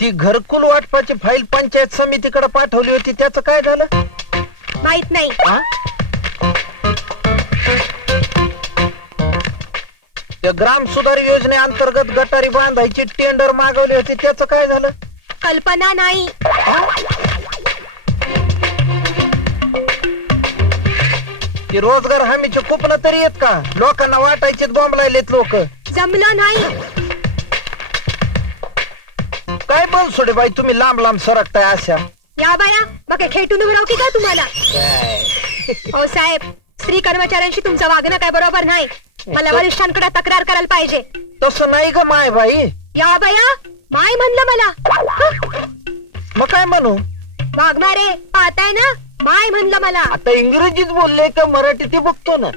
ती घरकुल वाटपाची फाईल पंचायत समितीकडे पाठवली होती त्याचं काय झालं? माहीत नाही. हा? त्या ग्राम सुधार योजनेअंतर्गत गटारी बांधायची टेंडर मागवली होती त्याचं काय झालं? कल्पना नाही. ती रोजगार हमीचे कुपन तरी येत का? लोकांना वाटायचे बॉम्ब लायलेत लोक. जमलं नाही. काय बोल सोडे बाई तुम्ही लांब लांब सरकताय अशा. या बाया मग हे खेटून उभं राहू की काय तुम्हाला? हो साहेब स्त्री कर्मचाऱ्यांशी तुमचं वागणं काय बरोबर नाही. मला वरिष्ठांकडे तक्रार करायला पाहिजे. तसं नाही ग माय बाई. या बाया माय म्हणलं मला. मग काय म्हणू? वागणारे पाहताय ना माय म्हणलं मला. आता इंग्रजीत बोलले का मराठीत बघतो ना.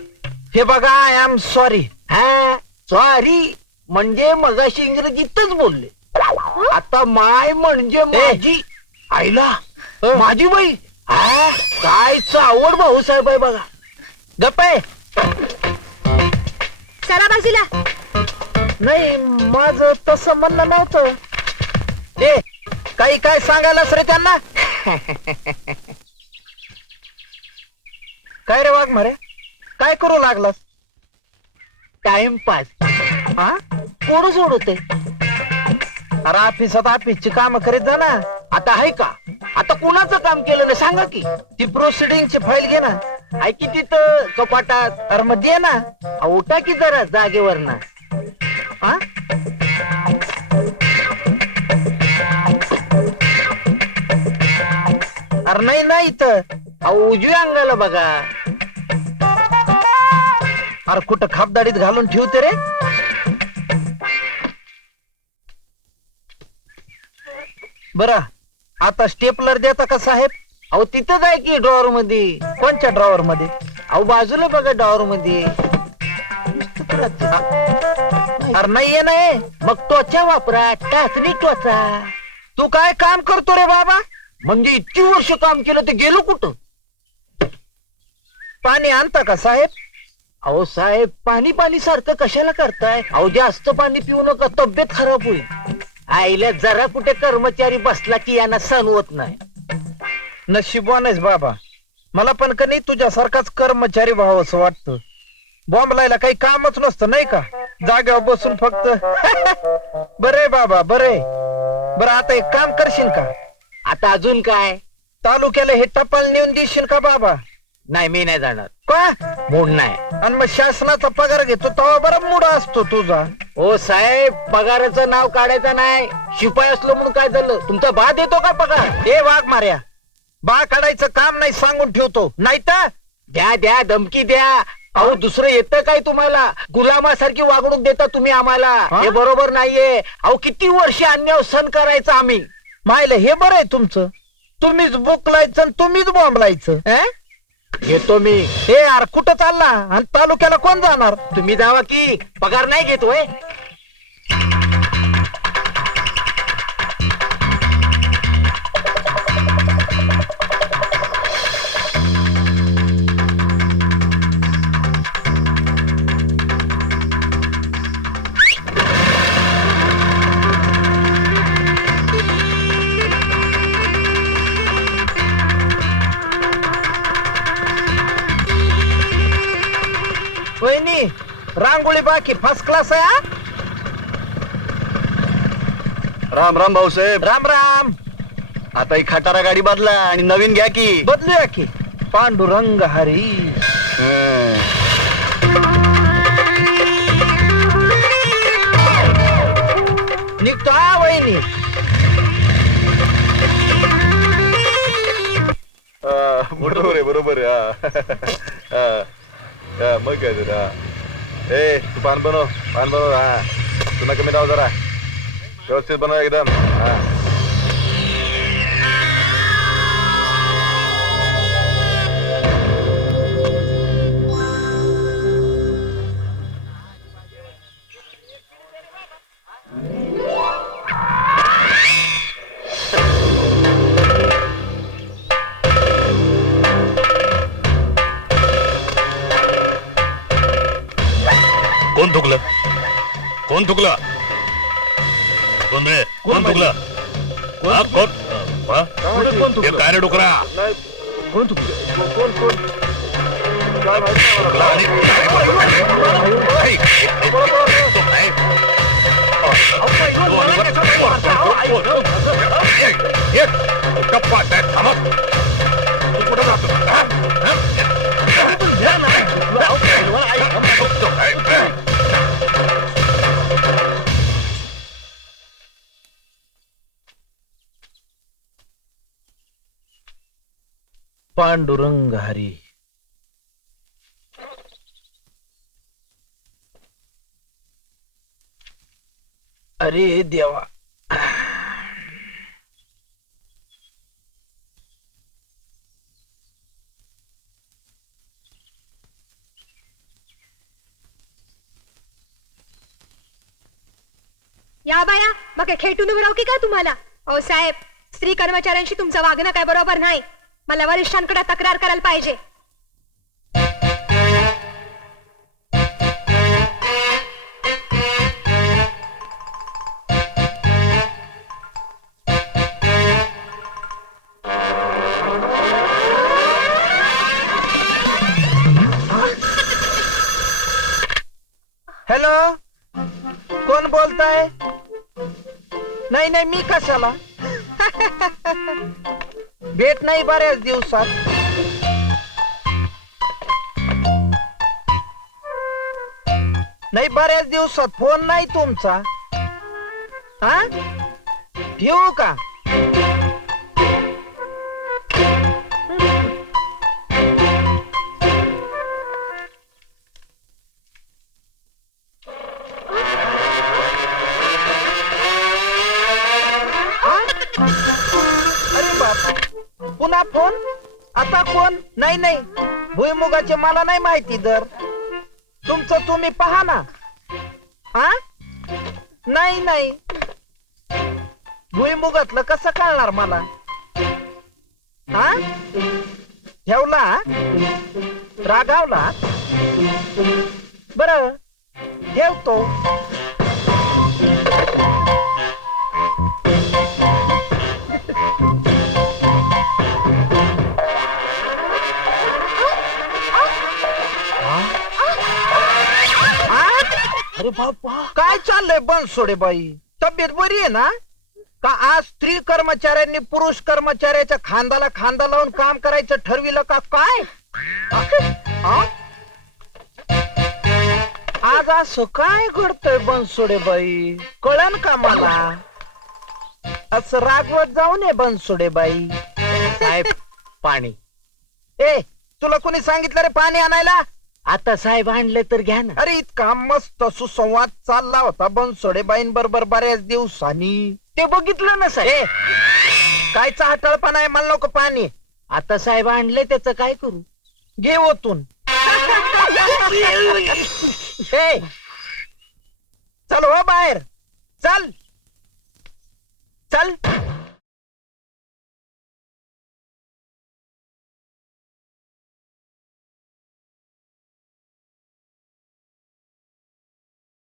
हे बघा आय एम सॉरी हा सॉरी म्हणजे मगाशी इंग्रजीतच बोलले. आता माय म्हणजे माझी आईला? माझी बाई? हा काय आवड भाऊ साहेब आहे बघा. गप्प आहे चला बाजूला. नाही माझ तसं म्हणणं नव्हतं. ते काही काय सांगायलाच रे त्यांना? काय रे वाघ मारे काय करू लागलास? टाइमपास हा कोण सोडवते अरे ऑफिसात ऑफिसची काम करीत जा ना. आता आहे का? आता कुणाचं काम केलं ना सांगा की. ती प्रोसिडिंगची फाईल घे ना. आहे की तिथं कपाटात अरे मग दे ना. अहो, उठा की जरा जागेवर ना हा? अरे नाही ना इथं. अहो उजव्या अंगाला बघा. अरे कुठं खापदाडीत घालून ठेवते रे? बर आता स्टेपलर देता का साहेब? अहो तिथंच आहे की ड्रॉवर मध्ये कोणच्या ड्रॉवर मध्ये अहो बाजूला बघा ड्रॉवर मध्ये अरे नाहीये नाही मग त्वचा वापरा टाचणी त्वचा. तू काय काम करतो रे बाबा? म्हणजे इतकी वर्ष काम केलं ते गेलो कुठं? पाणी आणता का साहेब? अहो साहेब पाणी पाणी सारखं कशाला करताय? अहो जास्त पाणी पिऊ नका तब्येत खराब होईल. आईला जरा कुठे कर्मचारी बसला की यांना सण होत नाही. नशिबवानच बाबा. मला पण का नाही तुझ्यासारखाच कर्मचारी व्हावंसं वाटतं. बॉम्ब लायला काही कामच नसतं नाही का? जाग्यावर बसून फक्त. बरे बाबा बरे बरं आता एक काम करशील का? आता अजून काय? तालुक्याला हे टपाल नेऊन देशील का बाबा? नाही मी नाही जाणार. का? मूड नाही. आणि मग शासनाचा पगार घेतो तेव्हा बरा मूड असतो तुझा. हो साहेब पगाराचं नाव काढायचं नाही. शिपाई असलो म्हणून काय झालं? तुमचा बा देतो का पगार? हे वाघ मार्या. बा काढायचं काम नाही सांगून ठेवतो. नाही तर द्या द्या धमकी द्या. अहो दुसरं येतं काय तुम्हाला? गुलामासारखी वागणूक देता तुम्ही आम्हाला. हे? बरोबर नाहीये. अहो किती वर्ष अन्याय सण करायचं आम्ही? मायला हे बरं आहे तुमचं. तुम्हीच बुकलायचं आणि तुम्हीच बॉम्बलायचं. अं? घेतो मी. हे यार कुठं चालला? आणि तालुक्याला कोण जाणार? तुम्ही जावा की पगार नाही घेतोय वहिनी रांगोळी बाकी फर्स्ट क्लास आहे हा? राम राम भाऊसाहेब राम राम आता ही खटारा गाडी बदला आणि नवीन घ्या की बदलूया की पांडुरंग हरी हं. निघतो हा वहिनी हा, बरोबर आहे बरोबर आहे हा. हा. हा, मग काय तर हा ए तू पान बनव पान बनव हा तुला कमी राव जरा व्यवस्थित बनव एकदम हा कोण थुकलं? कोण थुकलं? कोण रे? कोण थुकलं? हा, कोण? हा? काय? हे रे डुकरा. कोण को- कोण कोण? काय माहिती? नाही मला. आणि पांडुरंग हरी अरे देवा। या बाया मग काय खेटून उभं राहू की काय तुम्हाला? अहो साहेब स्त्री कर्मचाऱ्यांशी तुमचं वागणं काय बरोबर नाही. मला वरिष्ठांकडे तक्रार करायला पाहिजे. हॅलो कोण बोलताय? नाही नाही मी कशाला? भेट नाही बऱ्याच दिवसात. नाही बऱ्याच दिवसात फोन नाही तुमचा. हा ठेवू का? पुन्हा फोन? आता कोण नाही नाही. भुईमुगाचे मला नाही माहिती दर. तुमचं तुम्ही पहा ना. हा नाही नाही. भुईमुगातलं कसं कळणार मला? हा ठेवला? रागावला? बर. ठेवतो अरे बाबा. काय चाललंय बनसोडे बाई? तब्येत बरी आहे ना? का आज स्त्री कर्मचाऱ्यांनी पुरुष कर्मचाऱ्याच्या खांदाला खांदा लावून काम करायचं ठरविलं का काय? आ? आज असं काय घडतंय बनसोडे बाई? कळन का मला? असं रागवत जाऊ नये बनसोडे बाई. साहेब पाणी. ए तुला कोणी सांगितलं रे पाणी आणायला? आता साहेब आणले तर घ्या ना. अरे इतका मस्त सुसंवाद चालला होता बनसोडे बाईन बरोबर बऱ्याच दिवसांनी. ते बघितलं ना साहेब. काय चाटळपणा आहे मला नको पाणी. आता साहेब आणले त्याच काय करू? घे ओतून. ए, चल हो बाहेर. चल. चल.